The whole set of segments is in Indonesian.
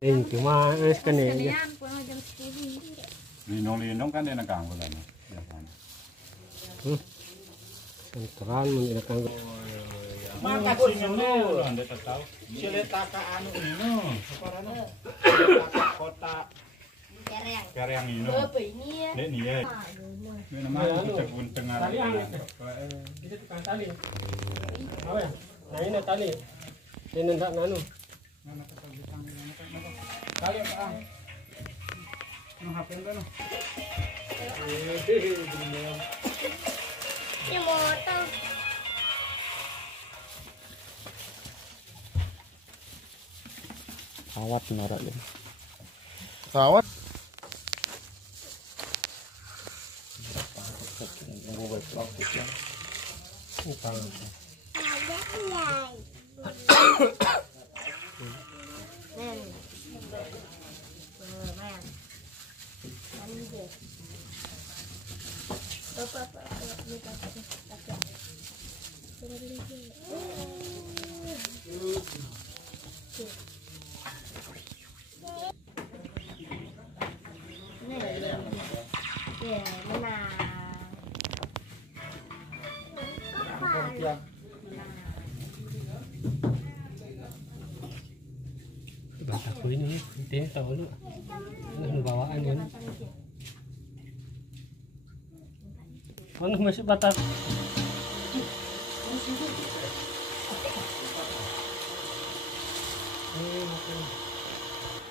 Cuma es kan ya. Lino-lino kan dia nakang bola no. Biasanya. Senteran menggunakan. Maka sino anda tahu. Siletaka anu ini. Saparana. Kota Karyang ini. Dek ni ya. Ini nama kita pun tengah. Tali kita tukang tali. Apa ya? Nah ini tali. Ini ndak nanu. Tali apa? Noh HP ndo. Ini motor. Kawat norak ya. Kawat. Aku ini tahu lu. Ini bawaan kan. Mana masih batas.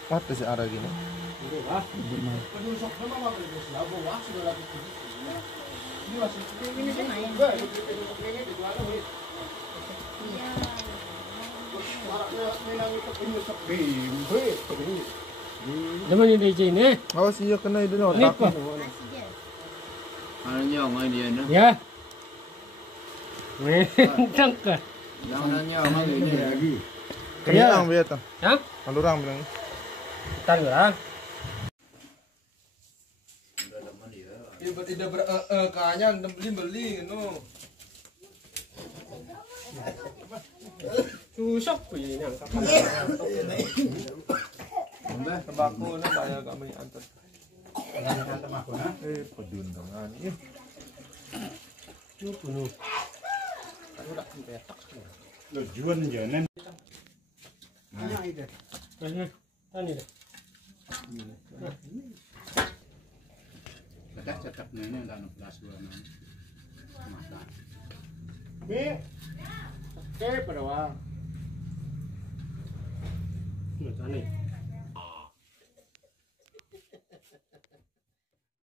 Mati si arah gini. Nama ni DJ ni. Awas iya kena itu Ni otak. apa? Ano nyo ngayon yan no? Ya. Mentang ke. Ano nyo ngayon yan lagi? Kenyang biar tuh. Hah? Kalau orang bilang. Tar lah. Tidak kayaknya beli no. Susah pun ini angkat. Udah tembakau na bayar kami antar. Kan tembakau na. Pedundangan. Itu penuh. Lo juan jalan. Tani dah. Cetak nenek dah nak kelas dua nanti. Mata. Oke, pada wang. Tani.